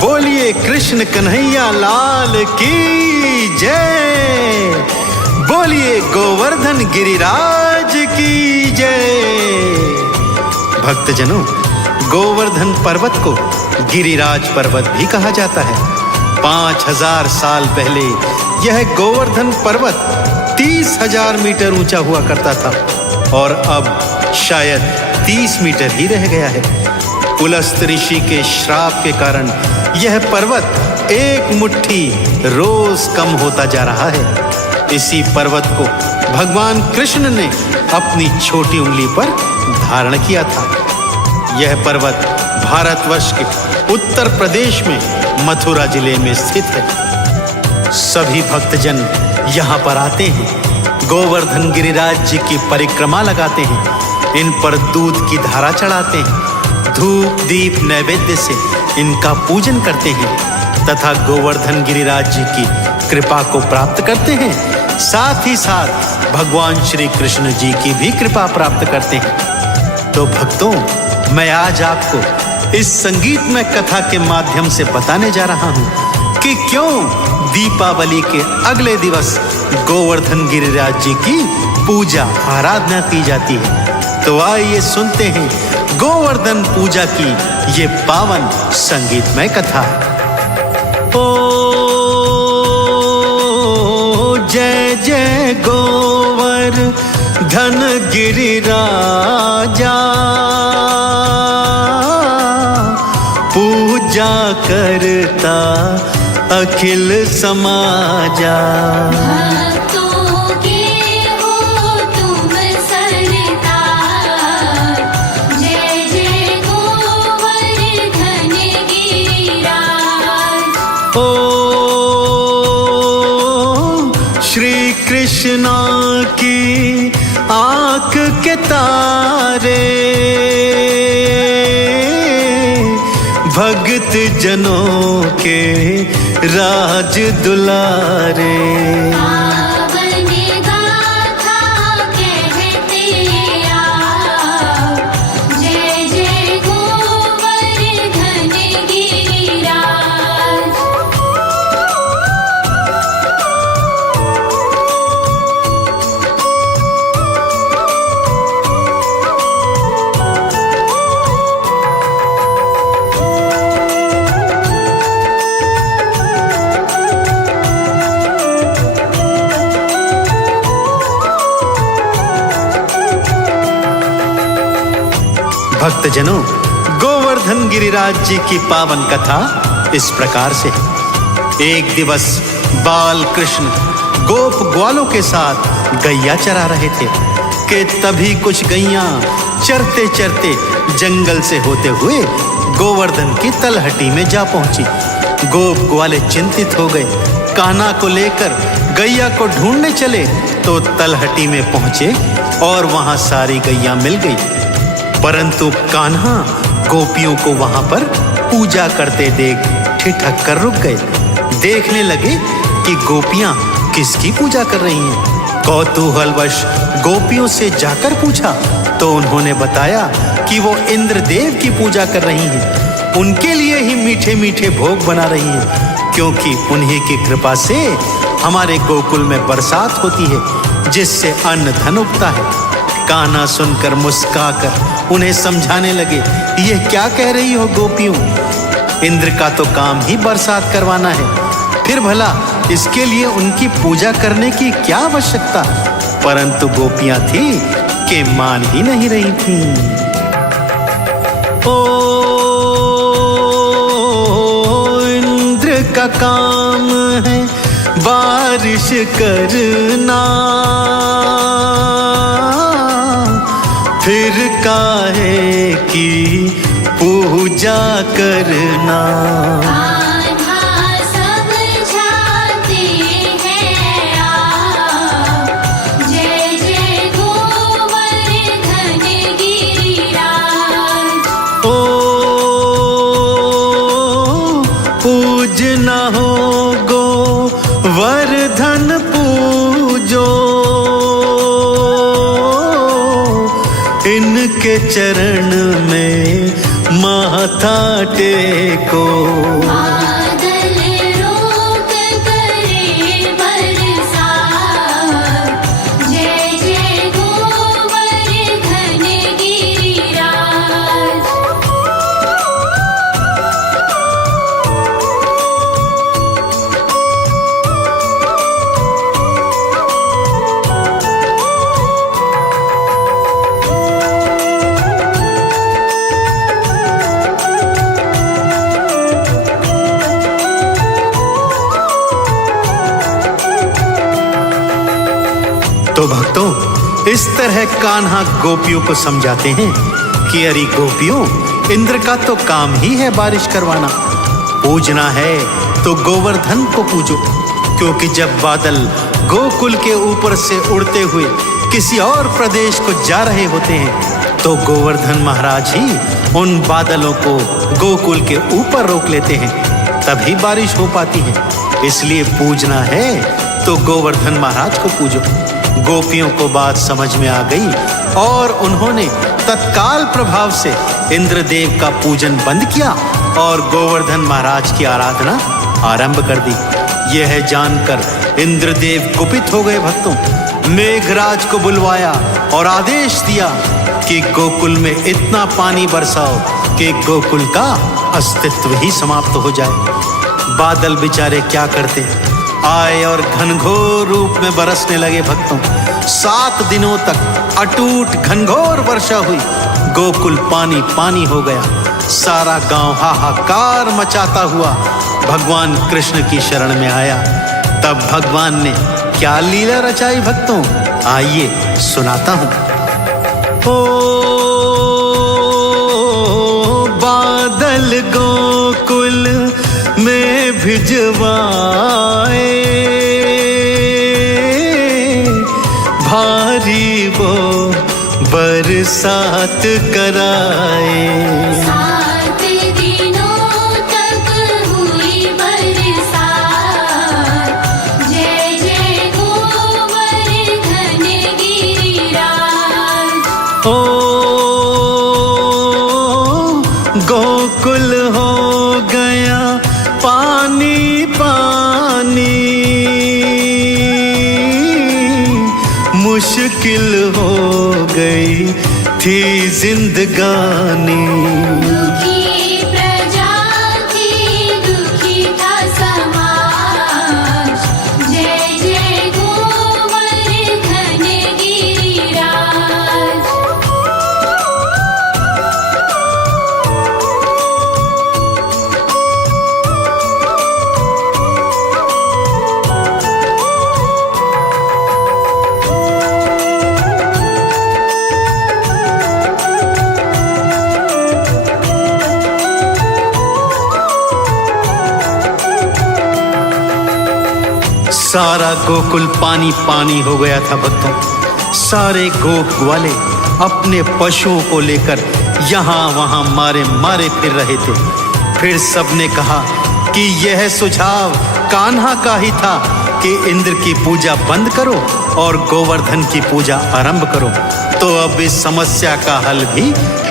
बोलिए कृष्ण कन्हैया लाल की जय। बोलिए गोवर्धन गिरिराज की जय। भक्तजनों, गोवर्धन पर्वत को गिरिराज पर्वत भी कहा जाता है। 5000 साल पहले यह गोवर्धन पर्वत 30,000 मीटर ऊंचा हुआ करता था और अब शायद 30 मीटर ही रह गया है। पुलस्त ऋषि के श्राप के कारण यह पर्वत एक मुट्ठी रोज कम होता जा रहा है। इसी पर्वत को भगवान कृष्ण ने अपनी छोटी उंगली पर धारण किया था। यह पर्वत भारतवर्ष के उत्तर प्रदेश में मथुरा जिले में स्थित है। सभी भक्तजन यहाँ पर आते हैं, गोवर्धन गिरिराज जी की परिक्रमा लगाते हैं, इन पर दूध की धारा चढ़ाते हैं, धूप दीप नैवेद्य से इनका पूजन करते हैं तथा गोवर्धन गिरिराज जी की कृपा को प्राप्त करते हैं। साथ ही साथ भगवान श्री कृष्ण जी की भी कृपा प्राप्त करते हैं। तो भक्तों, मैं आज आपको इस संगीतमय कथा के माध्यम से बताने जा रहा हूँ कि क्यों दीपावली के अगले दिवस गोवर्धन गिरिराज जी की पूजा आराधना की जाती है। तो आइए सुनते हैं गोवर्धन पूजा की ये पावन संगीतमय कथा। ओ जय जय गोवर्धन गिरिराजा, पूजा करता अखिल समाजा। श्री कृष्णा की आँख के तारे, भक्त जनों के राज दुलारे। भक्तजनों, गोवर्धन गिरिराज जी की पावन कथा इस प्रकार से है। एक दिवस बाल कृष्ण गोप ग्वालों के साथ गैया चरा रहे थे कि तभी कुछ गैया चरते चरते जंगल से होते हुए गोवर्धन की तलहटी में जा पहुंची। गोप ग्वाले चिंतित हो गए। कान्हा को लेकर गैया को ढूंढने चले तो तलहटी में पहुंचे और वहां सारी गैया मिल गई। परंतु कान्हा गोपियों को वहां पर पूजा करते देख ठिठक कर रुक गए। देखने लगे कि गोपियां किसकी पूजा कर रही हैं। कौतूहलवश गोपियों से जाकर पूछा तो उन्होंने बताया कि वो इंद्रदेव की पूजा कर रही हैं। उनके लिए ही मीठे मीठे भोग बना रही हैं, क्योंकि उन्हीं की कृपा से हमारे गोकुल में बरसात होती है, जिससे अन्न धन उगता है। कान्हा सुनकर मुस्कुराकर उन्हें समझाने लगे, ये क्या कह रही हो गोपियों, इंद्र का तो काम ही बरसात करवाना है, फिर भला इसके लिए उनकी पूजा करने की क्या आवश्यकता। परंतु गोपियां थी कि मान ही नहीं रही थीं। ओ इंद्र का काम है बारिश करना, फिर काहे की पूजा करना। पूजना हो गोवर्धन पूजो, इनके चरण में माथा टेको। तो भक्तों, इस तरह कान्हा गोपियों को समझाते हैं कि अरे गोपियों, इंद्र का तो काम ही है बारिश करवाना। पूजना है तो गोवर्धन को पूजो, क्योंकि जब बादल गोकुल के ऊपर से उड़ते हुए किसी और प्रदेश को जा रहे होते हैं तो गोवर्धन महाराज ही उन बादलों को गोकुल के ऊपर रोक लेते हैं, तभी बारिश हो पाती है। इसलिए पूजना है तो गोवर्धन महाराज को पूजो। गोपियों को बात समझ में आ गई और उन्होंने तत्काल प्रभाव से इंद्रदेव का पूजन बंद किया और गोवर्धन महाराज की आराधना आरंभ कर दी। यह जानकर इंद्रदेव कुपित हो गए। भक्तों, मेघराज को बुलवाया और आदेश दिया कि गोकुल में इतना पानी बरसाओ कि गोकुल का अस्तित्व ही समाप्त हो जाए। बादल बेचारे क्या करते, आए और घनघोर रूप में बरसने लगे। भक्तों, 7 दिनों तक अटूट घनघोर वर्षा हुई। गोकुल पानी पानी हो गया। सारा गांव हाहाकार मचाता हुआ भगवान कृष्ण की शरण में आया। तब भगवान ने क्या लीला रचाई भक्तों, आइए सुनाता हूं। ओ बादल गोकुल में भिजवाए, भारी वो बरसात कराए। 7 दिनों तक हुई बरसात, जय जय गोवर्धन गिरिराज। ओ गोकुल हो गया पानी पानी, मुश्किल हो गई थी जिंदगानी। दुखी प्रजा थी, दुखी था समाज, जय जय गोवर्धन गिरिराज। सारा गोकुल पानी पानी हो गया था। भक्तों, सारे गोप वाले अपने पशुओं को लेकर यहाँ वहाँ मारे मारे फिर रहे थे। फिर सबने कहा कि यह सुझाव कान्हा का ही था कि इंद्र की पूजा बंद करो और गोवर्धन की पूजा आरंभ करो। तो अब इस समस्या का हल भी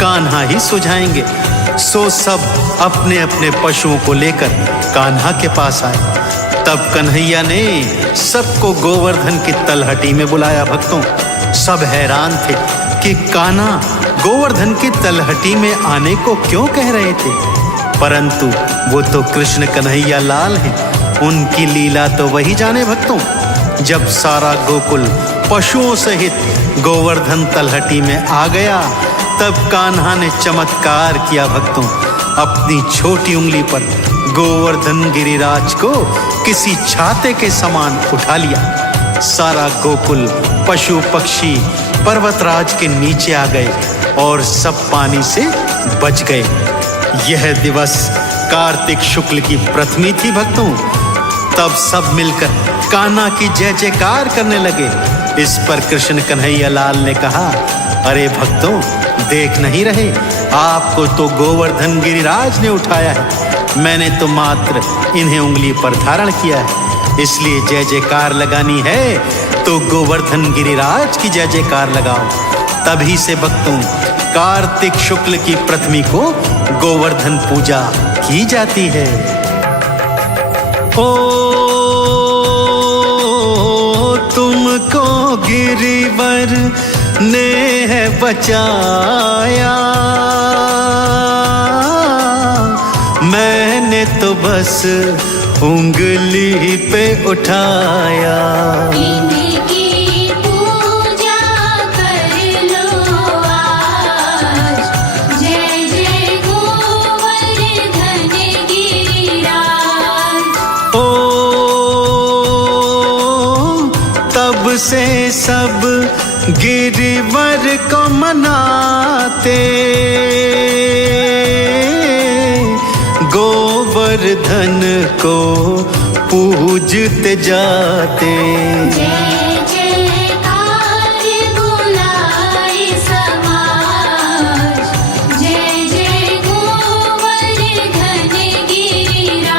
कान्हा ही सुझाएंगे। सो सब अपने अपने पशुओं को लेकर कान्हा के पास आए। तब कन्हैया ने सबको गोवर्धन की तलहटी में बुलाया। भक्तों, सब हैरान थे कि कान्हा गोवर्धन की तलहटी में आने को क्यों कह रहे थे, परंतु वो तो कृष्ण कन्हैया लाल हैं, उनकी लीला तो वही जाने। भक्तों, जब सारा गोकुल पशुओं सहित गोवर्धन तलहटी में आ गया, तब कान्हा ने चमत्कार किया। भक्तों, अपनी छोटी उंगली पर गोवर्धन गिरिराज को किसी छाते के समान उठा लिया। सारा गोकुल पशु पक्षी पर्वतराज के नीचे आ गए और सब पानी से बच गए। यह दिवस कार्तिक शुक्ल की प्रथमी थी। भक्तों, तब सब मिलकर कान्हा की जय जयकार करने लगे। इस पर कृष्ण कन्हैया लाल ने कहा, अरे भक्तों, देख नहीं रहे, आपको तो गोवर्धन गिरिराज ने उठाया है, मैंने तो मात्र इन्हें उंगली पर धारण किया है। इसलिए जय जयकार लगानी है तो गोवर्धन गिरिराज की जय जयकार लगाओ। तभी से भक्तों, कार्तिक शुक्ल की प्रथमी को गोवर्धन पूजा की जाती है। ओ तुमको गिरिवर ने है बचाया, मैंने तो बस उंगली पे उठाया। इनकी पूजा कर लो आज, जय जय गोवर्धन गिरिराज। ओ तब से सब गिरिवर को मनाते, गोवर्धन को पूजते जाते। जय जयकार बुलाए समाज, जय जय गोवर्धन गिरिराज।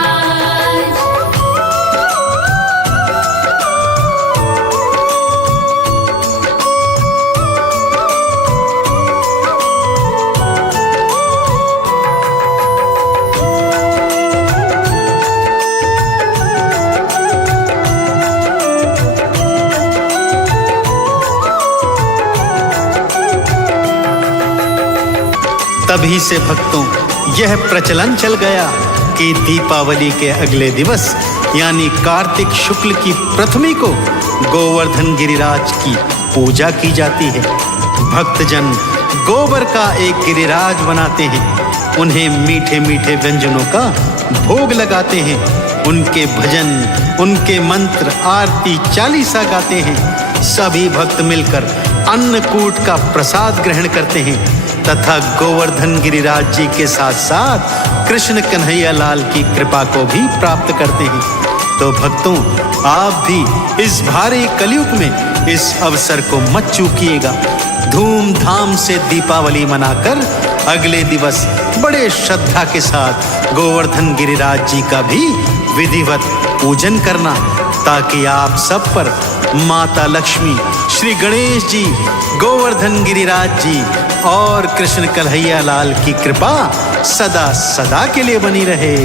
तभी से भक्तों यह प्रचलन चल गया कि दीपावली के अगले दिवस यानी कार्तिक शुक्ल की प्रथमी को गोवर्धन गिरिराज की पूजा की जाती है। भक्तजन गोबर का एक गिरिराज बनाते हैं, उन्हें मीठे मीठे व्यंजनों का भोग लगाते हैं, उनके भजन, उनके मंत्र, आरती, चालीसा गाते हैं। सभी भक्त मिलकर अन्नकूट का प्रसाद ग्रहण करते हैं तथा गोवर्धन गिरिराज जी के साथ साथ कृष्ण कन्हैया लाल की कृपा को भी प्राप्त करते हैं। तो भक्तों, आप भी इस भारी कलयुग में इस अवसर को मत चूकिएगा। धूमधाम से दीपावली मनाकर अगले दिवस बड़े श्रद्धा के साथ गोवर्धन गिरिराज जी का भी विधिवत पूजन करना, ताकि आप सब पर माता लक्ष्मी, श्री गणेश जी, गोवर्धन गिरिराज जी और कृष्ण कन्हैया लाल की कृपा सदा सदा के लिए बनी रहे।